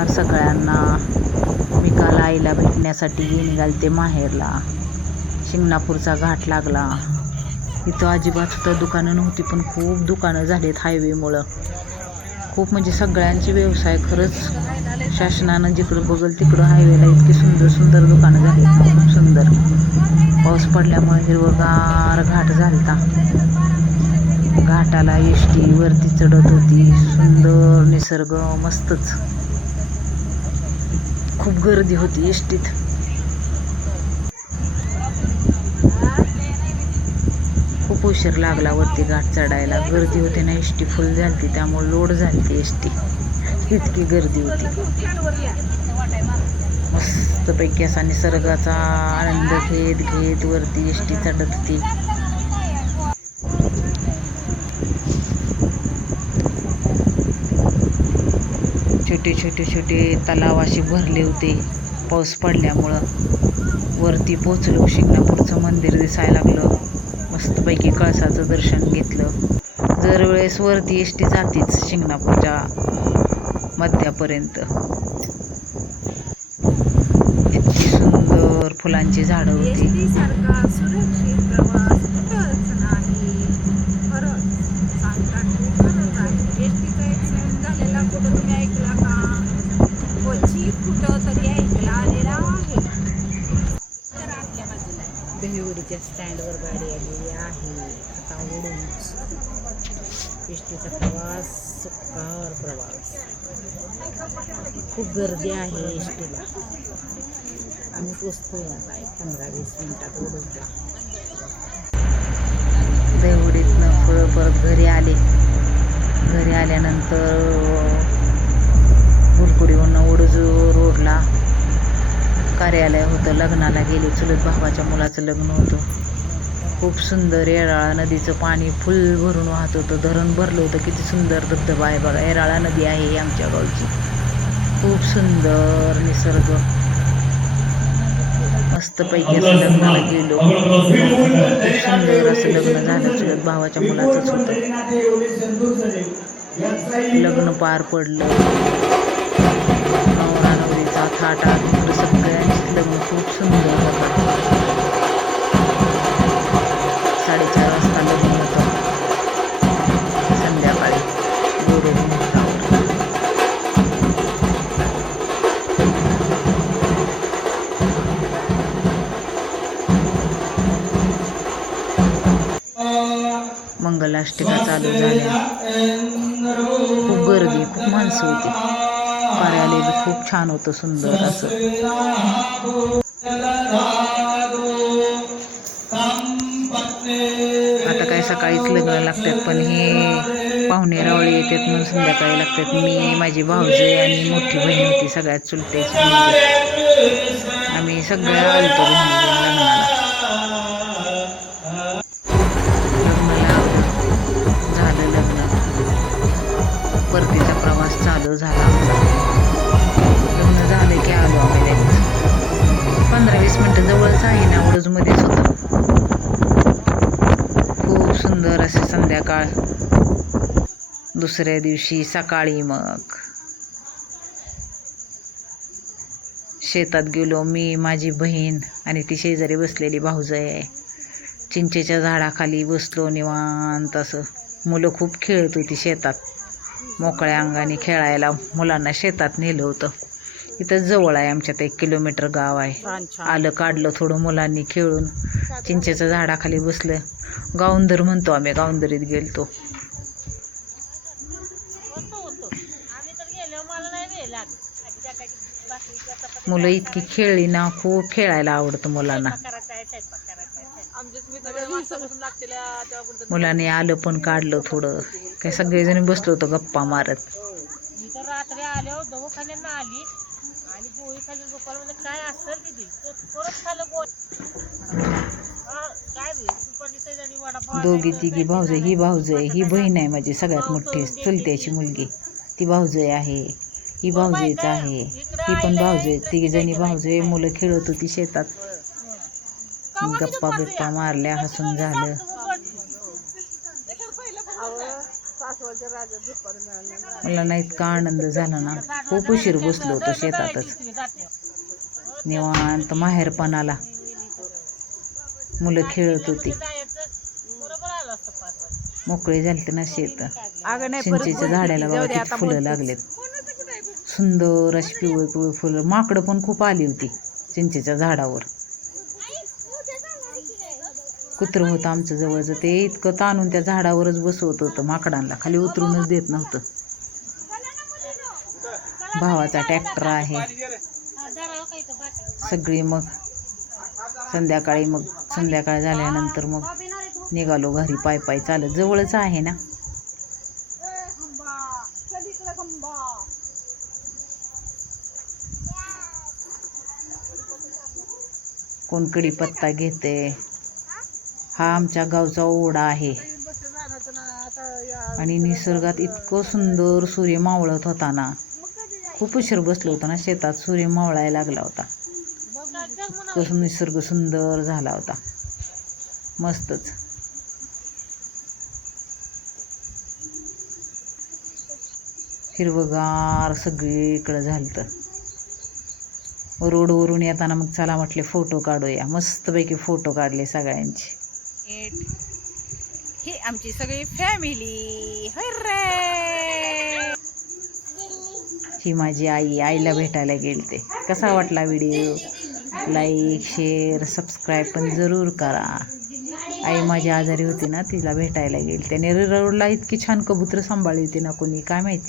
नमस्कार सगळ्यांना. मी काल आईला भेटण्यासाठी निघालते माहेरला. शिंगणापूरचा घाट लागला. इथं अजिबात सुद्धा दुकानं नव्हती पण खूप दुकानं झालीत हायवेमुळं खूप म्हणजे सगळ्यांचे व्यवसाय खरंच शासनानं जिकडं बघल तिकडं हायवेला इतकी सुंदर सुंदर दुकानं झाली खूप सुंदर. पाऊस पडल्यामुळे हिरवगार घाट झालता. घाटाला एसटी वरती चढत होती. सुंदर निसर्ग मस्तच. खूप गर्दी होती एसटीत. खूप उशीर लागला वरती घाट चढायला. गर्दी होती ना एसटी फुल झालती त्यामुळे लोड झालती एसटी. इतकी गर्दी होती. मस्तपैकी असा निसर्गाचा आनंद घेत घेत वरती एसटी चढत होती. छोटे छोटे छोटे तलाव असे भरले होते. पाऊस पडल्यामुळं वरती पोचलो शिंगणापूरचं मंदिर दिसायला लागलं. मस्तपैकी कळसाचं दर्शन घेतलं. जर वेळेस वरती एस टी जातीच शिंगणापूरच्या मध्यापर्यंत. इतकी सुंदर फुलांची झाडं होती एसटी सारखा सुरक्षित प्रवास कुठंच नाही खरंच सांगतात ते खरंच आहे एसटीचा ॲक्सिडेंट झालेला कुठं तुम्ही ऐकला का क्वचित कुठं तरी ऐकला आलेला आहे तर आपल्या बाजूला आहे. दहिवडीच्या स्टँडवर गाडी आलेली आहे आता उडून एसटीचा प्रवास सुखावर प्रवास. खूप गर्दी आहे एसटीला. आम्ही पोचतोय आता एक पंधरा वीस मिनिटात ओढूनला देवडीतनं पुढं परत घरी आले. घरी आल्यानंतर गुरकुडीहून उडजू रोडला. कार्यालय होतं. लग्नाला गेले. चुलत भावाच्या मुलाचं लग्न होतं. खूप सुंदर येराळा नदीचं पाणी फुल भरून वाहत होतं. धरण भरलं होतं. किती सुंदर धबधबा आहे बघा. येराळा नदी आहे आमच्या गावची. खूप सुंदर निसर्ग. मस्तपैकी असं लग्नाला गेलो. खूप सुंदर असं लग्न झालं. चुलत भावाच्या मुलाचंच होतं. लग्न पार पडलं. नवरा नवरीचा थाट मंगलाष्टका चालू झाल्या. खूप गर्दी खूप माणसं होती. कार्यालय बी खूप छान होतं सुंदर असं. आता काय सकाळीच लग्न लागतात पण हे पाहुणे रावळे येतात म्हणून संध्याकाळी लागतात. मी माझी भाऊजे आणि मोठी बहीण होती सगळ्यात चुलत्याची आम्ही सगळ्या आलतो बहिणी लग्नाला प्रवास झाला लग्न झालं की आलो आम्ही लगेच. पंधरा वीस मिनटं जवळच आहे ना वडूजमध्येच होतं. खूप सुंदर असे संध्याकाळ. दुसऱ्या दिवशी सकाळी मग. शेतात गेलो मी माझी बहीण आणि ती शेजारी बसलेली भाऊजय आहे. चिंचेच्या झाडाखाली बसलो निवांत असं. मुलं खूप खेळत होती शेतात. मोकळ्या अंगाने खेळायला मुलांना शेतात नेलं होतं. इथं जवळ आहे आमच्यात एक किलोमीटर गाव आहे. आलं काढलं थोडं मुलांनी खेळून. चिंचेच्या झाडाखाली बसलं. गावंदर म्हणतो आम्ही गावंदरीत गेलतो. मुलं इतकी खेळली ना खूप खेळायला आवडतं मुलांना. मुलांनी आलं पण काढलं थोडं. काय सगळेजण बसलो होतो गप्पा मारत. मी तर रात्री दवाखान्यानं आली. आणि खाली दुकानामध्ये काय असेल परत खाल्लं हा, वडापाव दोघी तिघी भाऊजे ही भाऊजे ही बहीण आहे माझी सगळ्यात मोठी चुलत्याची मुलगी. ती भाऊजे आहे. ही भाऊजेच आहे. ही पण भाऊजे तिघी जणी भाऊजे मुलं खेळत होती शेतात. गप्पा बिप्पा मारल्या हसून झालं. मला ना इतका आनंद झाला ना. खूप उशीर बसलो होतो शेतातच. निवांत माहेरपणाला. मुलं खेळत होती. मोकळे झाले ना शेत. अगं नाही परत चिंचेच्या झाडाला बघा किती फुलं. लागलेत. सुंदर अशी पिवळे पिवळे फुलं. माकडं पण खूप आली होती चिंचेच्या झाडावर. कुत्रं होतं आमचं जवळचं. ते इतकं ताणून त्या झाडावरच बसवत होतं माकडांना. खाली उतरूनच देत नव्हतं. भावाचा ट्रॅक्टर आहे. सगळी मग संध्याकाळी मग संध्याकाळ झाल्यानंतर मग निघालो घरी पाय पाय चालत. जवळच आहे ना. कोण पत्ता घेते हा आमच्या गावचा ओढा आहे. आणि निसर्गात इतकं सुंदर सूर्य मावळत होता ना खूप उशीर बसलो होतो ना शेतात सूर्य मावळायला लागला होता. इतकं निसर्ग सुंदर झाला होता. मस्तच. हिरवगार सगळीकडं झालं रोडवरून येताना मग चला म्हटले फोटो काढूया. मस्तपैकी फोटो काढले सगळ्यांचे. ही आमची सगळी फॅमिली रे. ही माझी आई आईला भेटायला गेलते. कसा वाटला व्हिडिओ लाईक शेअर सबस्क्राईब पण जरूर करा. आई माझी आजारी होती ना तिला भेटायला गेली त्याने रोडला इतकी छान कबूतर सांभाळली होती ना कोणी काय माहिती.